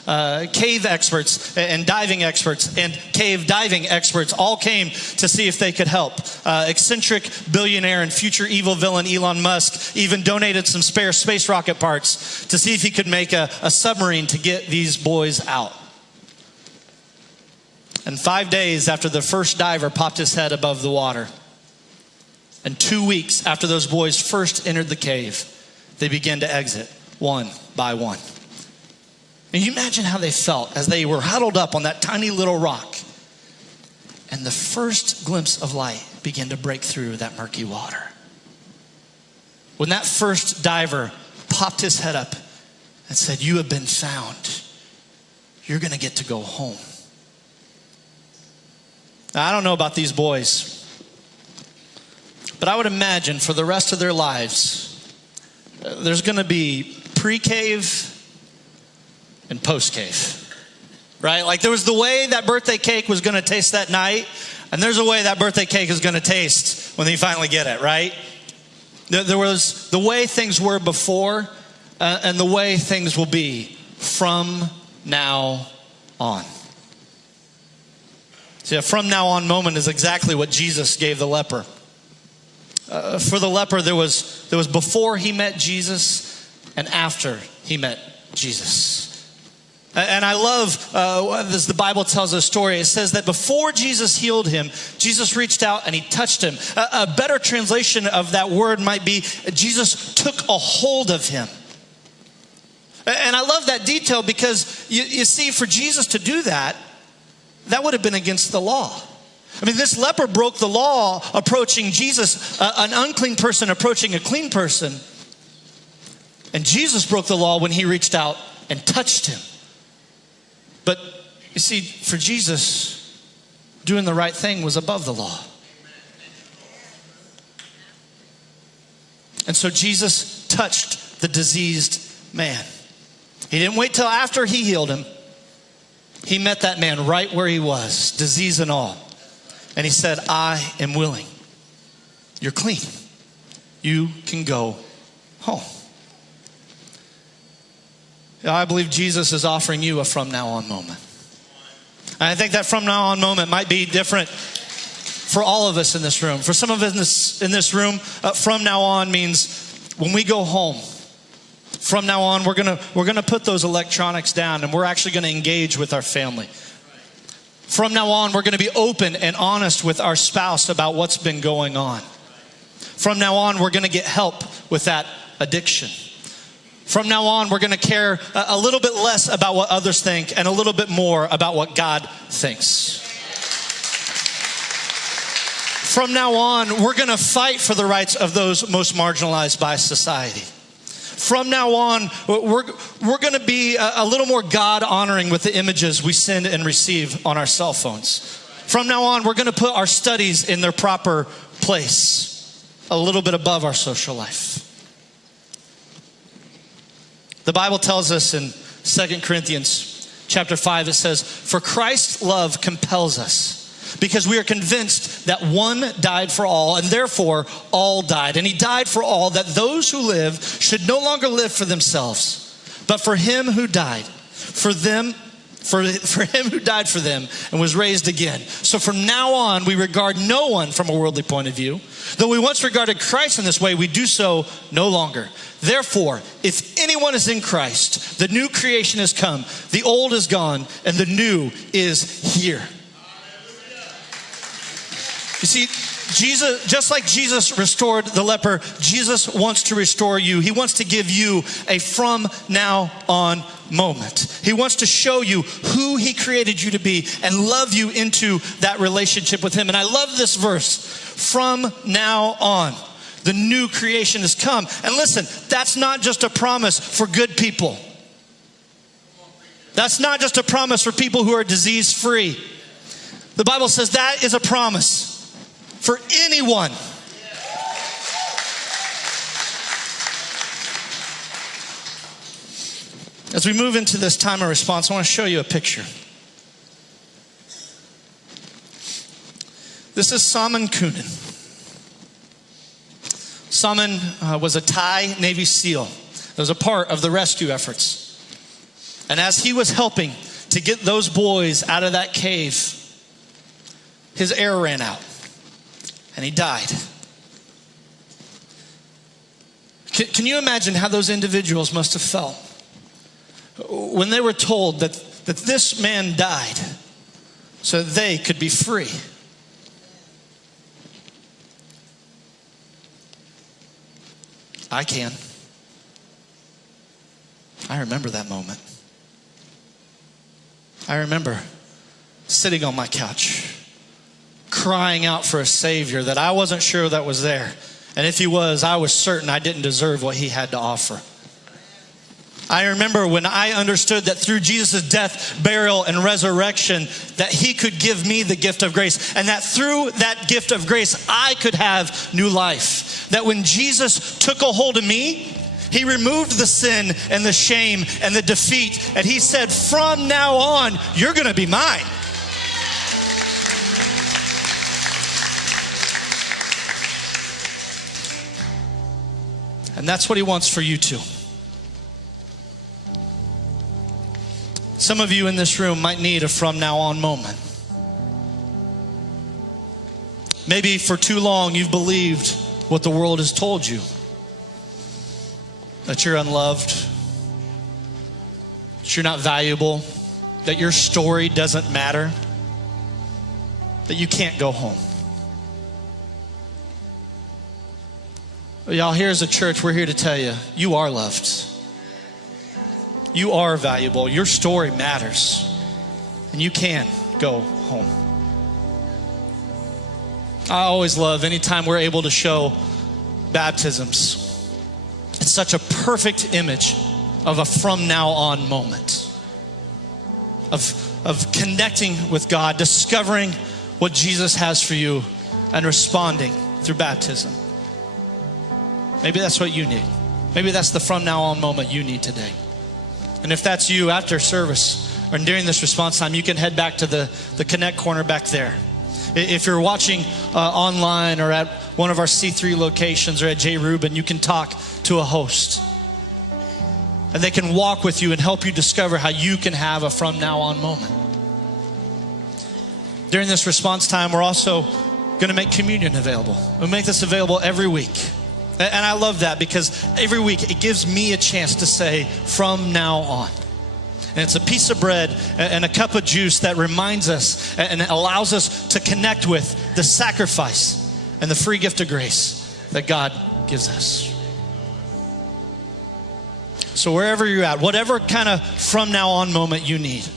Cave experts and diving experts and cave diving experts all came to see if they could help. Eccentric billionaire and future evil villain Elon Musk even donated some spare space rocket parts to see if he could make a submarine to get these boys out. And 5 days after the first diver popped his head above the water, and 2 weeks after those boys first entered the cave, they began to exit one by one. And you imagine how they felt as they were huddled up on that tiny little rock. And the first glimpse of light began to break through that murky water. when that first diver popped his head up and said, "You have been found. You're going to get to go home." Now, I don't know about these boys, but I would imagine for the rest of their lives, there's going to be pre-cave and post-cave, right? Like there was the way that birthday cake was going to taste that night, and there's a way that birthday cake is going to taste when you finally get it, right? There was the way things were before and the way things will be from now on. See, a from now on moment is exactly what Jesus gave the leper. For the leper, there was before he met Jesus and after he met Jesus. And I love, as the Bible tells a story, it says that before Jesus healed him, Jesus reached out and he touched him. A better translation of that word might be, Jesus took a hold of him. And I love that detail because you see, for Jesus to do that, that would have been against the law. I mean, this leper broke the law approaching Jesus, an unclean person approaching a clean person. And Jesus broke the law when he reached out and touched him. But you see, for Jesus, doing the right thing was above the law. And so Jesus touched the diseased man. He didn't wait till after he healed him. He met that man right where he was, disease and all. And he said, "I am willing. You're clean. You can go home." I believe Jesus is offering you a from now on moment. And I think that from now on moment might be different for all of us in this room. For some of us in this room, from now on means when we go home. From now on, we're gonna put those electronics down and we're actually gonna engage with our family. From now on, we're gonna be open and honest with our spouse about what's been going on. From now on, we're gonna get help with that addiction. From now on, we're gonna care a little bit less about what others think and a little bit more about what God thinks. From now on, we're gonna fight for the rights of those most marginalized by society. From now on, we're going to be a little more God-honoring with the images we send and receive on our cell phones. From now on, we're going to put our studies in their proper place, a little bit above our social life. The Bible tells us in 2 Corinthians chapter 5, it says, "For Christ's love compels us, because we are convinced that one died for all, and therefore all died. And he died for all, that those who live should no longer live for themselves, but for him who died for them, for him who died for them and was raised again. So from now on, we regard no one from a worldly point of view. Though we once regarded Christ in this way, we do so no longer. Therefore, if anyone is in Christ, the new creation has come, the old is gone, and the new is here." You see, Jesus, just like Jesus restored the leper, Jesus wants to restore you. He wants to give you a from now on moment. He wants to show you who he created you to be and love you into that relationship with him. And I love this verse, from now on, the new creation has come. And listen, that's not just a promise for good people. That's not just a promise for people who are disease-free. The Bible says that is a promise for anyone. As we move into this time of response, I want to show you a picture. This is Showman. Showman was a Thai Navy SEAL. It was a part of the rescue efforts. And as he was helping to get those boys out of that cave, his air ran out. And he died. Can you imagine how those individuals must have felt when they were told that this man died so that they could be free? I can. I remember that moment. I remember sitting on my couch, crying out for a Savior that I wasn't sure that was there. And if he was, I was certain I didn't deserve what he had to offer. I remember when I understood that through Jesus' death, burial, and resurrection, that he could give me the gift of grace, and that through that gift of grace, I could have new life. That when Jesus took a hold of me, he removed the sin and the shame and the defeat, and he said, from now on, you're gonna be mine. And that's what he wants for you too. Some of you in this room might need a from now on moment. Maybe for too long you've believed what the world has told you. That you're unloved, that you're not valuable, that your story doesn't matter, that you can't go home. Y'all, here as a church, we're here to tell you, you are loved. You are valuable. Your story matters. And you can go home. I always love anytime we're able to show baptisms. It's such a perfect image of a from now on moment. Of connecting with God, discovering what Jesus has for you, and responding through baptism. Maybe that's what you need. Maybe that's the from now on moment you need today. And if that's you, after service or during this response time, you can head back to the Connect corner back there. If you're watching online or at one of our C3 locations or at J. Rubin, you can talk to a host. And they can walk with you and help you discover how you can have a from now on moment. During this response time, we're also going to make communion available. We'll make this available every week. And I love that because every week it gives me a chance to say, from now on. And it's a piece of bread and a cup of juice that reminds us and allows us to connect with the sacrifice and the free gift of grace that God gives us. So wherever you're at, whatever kind of from now on moment you need,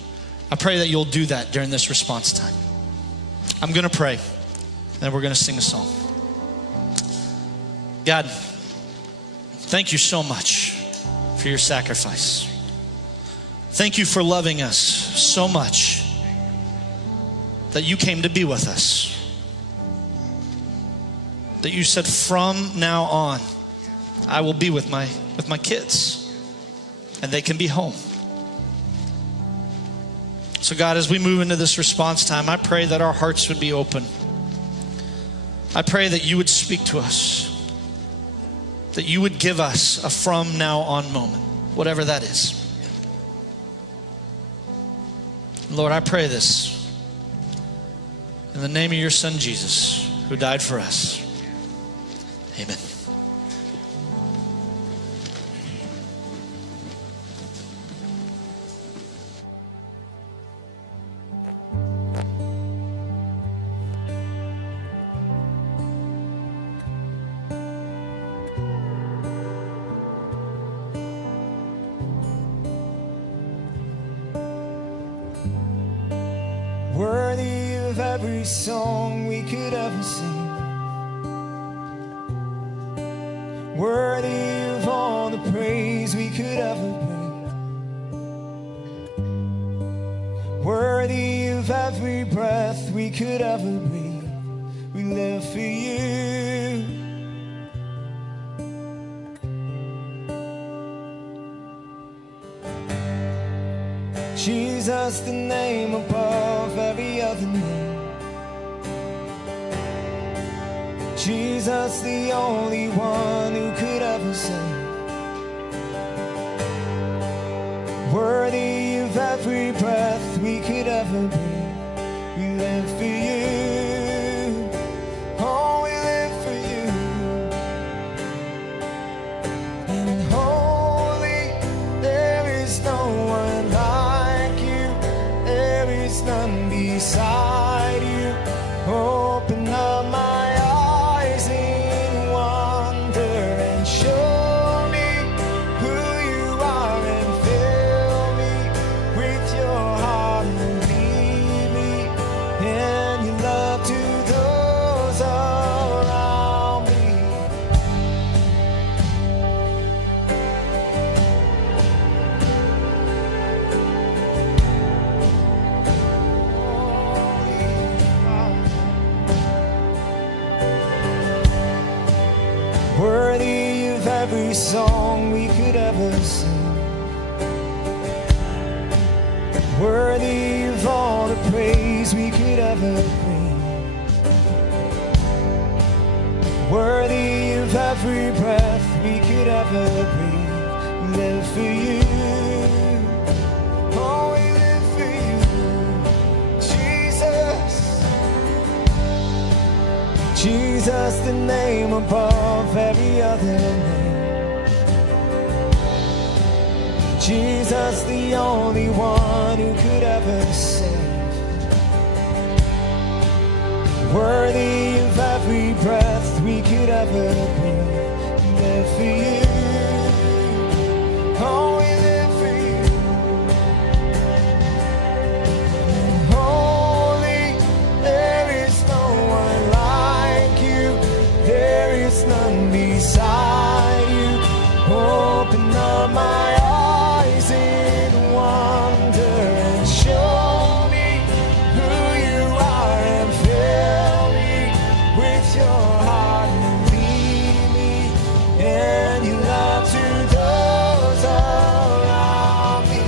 I pray that you'll do that during this response time. I'm going to pray, and then we're going to sing a song. God, thank you so much for your sacrifice. Thank you for loving us so much that you came to be with us. That you said, from now on, I will be with my kids, and they can be home. So God, as we move into this response time, I pray that our hearts would be open. I pray that you would speak to us. That you would give us a from now on moment, whatever that is. Lord, I pray this in the name of your son, Jesus, who died for us. Amen. Worthy of every song we could ever sing, worthy of all the praise we could ever bring, worthy of every breath we could ever breathe. We live for you. Jesus, the name above every other name. Jesus, the only one who could ever save. Worthy of every breath we could ever breathe. We live for you. Oh, we live for you. And holy, there is no one like you. There is none beside you. Open up my eyes in wonder and show me who you are and fill me with your heart and lead me in your love to those around me. every song we could ever sing. Worthy of all the praise we could ever bring. Worthy of every breath we could ever breathe. We live for you. Oh, we live for you. Jesus. Jesus, the name above every other name. Jesus, the only one who could ever save. Worthy of every breath we could ever breathe. We live for you. Oh, we live for you. And holy, there is no one like you. There is none beside you. Open up my eyes in wonder and show me who you are and fill me with your heart and lead me and your love to those around me.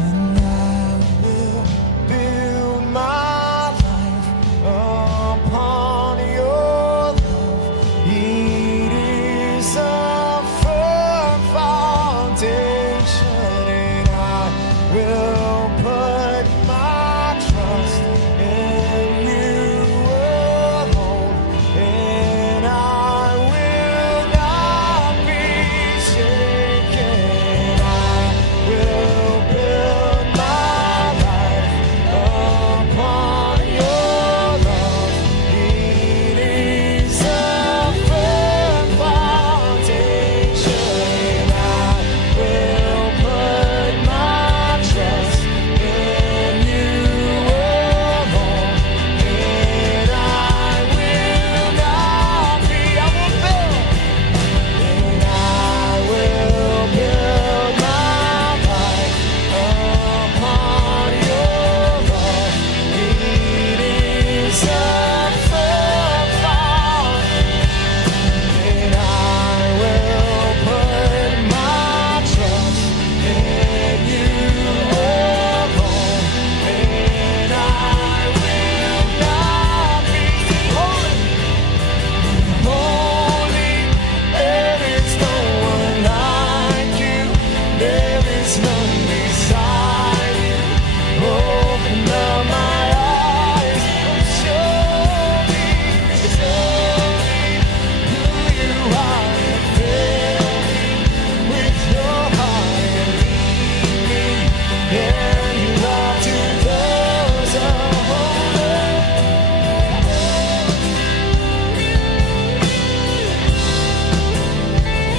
And I will build my life upon your love. It is a firm foundation, and I will put my trust in you alone, and I will not be shaken. I will build my life upon your love. It is a firm foundation, and I will put my trust in you alone, and I will not be. I will build. And I will build my life upon your love. It is a firm foundation, and I will put my trust in you alone, and I will not be holy. Holy, there is no one like you. There is none beside you. Open up my eyes and show me who you are and fill me with your heart and lead me and your love to those around me.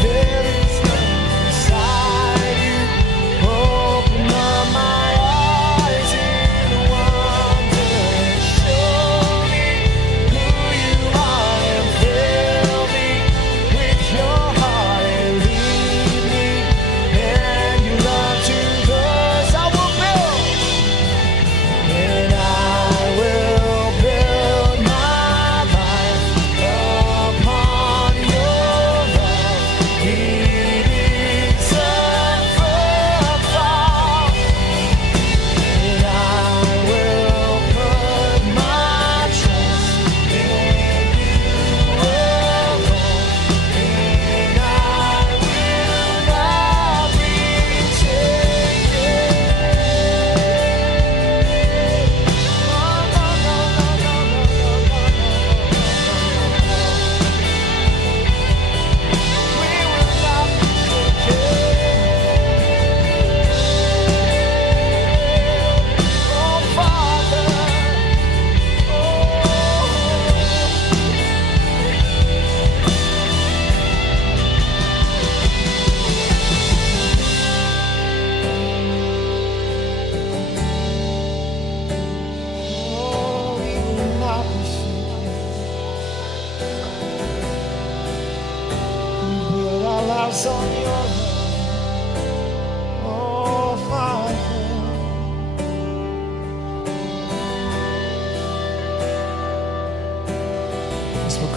There is none beside you. Open up my eyes in wonder and show me who you are and fill me with your heart and lead me and your love to those. I will build.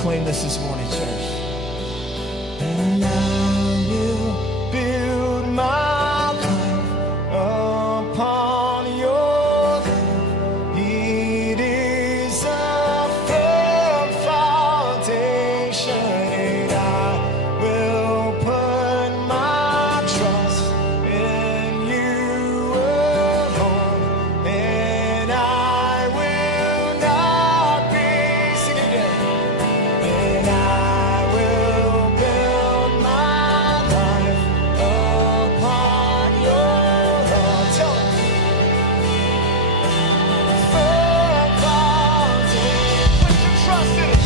proclaim this morning, church. And I will build my life upon your love. It is a firm foundation, and I will put my trust in you alone, and I will not be sing again. And I will build my life upon your love. Tell me. Firm foundation. Put your trust in it.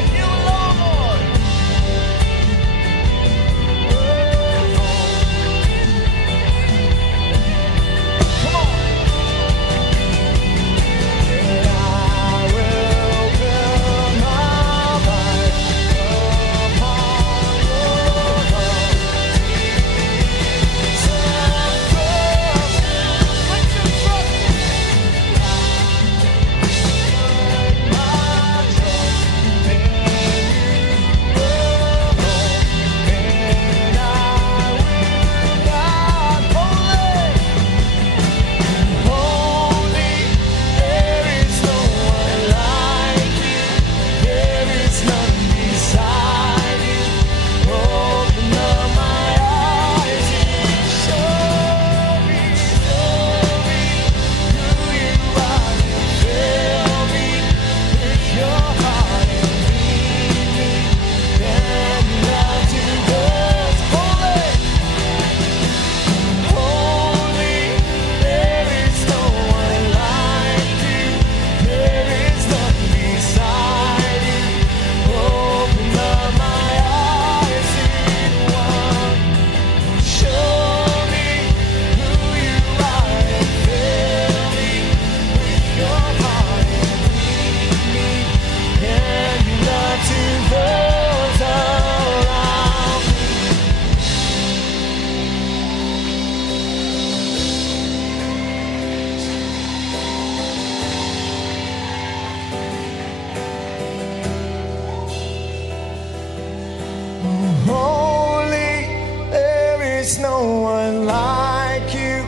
In you alone, Lord. Come on. And I will build my life upon your love. So firm, put your trust in it. My trust in you alone, and I will not holy, there is no one like you. There is none beside you. Open up my eyes and show me who you are, and fill me with your heart and lead me. Then not to those holy, there is no one like you. There is none beside you. Open up my eyes in one. Show me who you are and fill me with your heart and lead me. And you love to those around me. Holy, there is no one like you.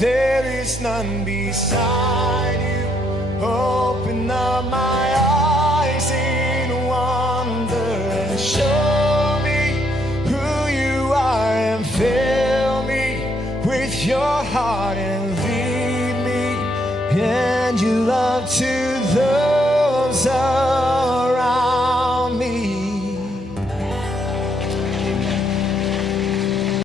There is none beside you. Open up my eyes in wonder and show me who you are and fill me with your heart and lead me. And you love to those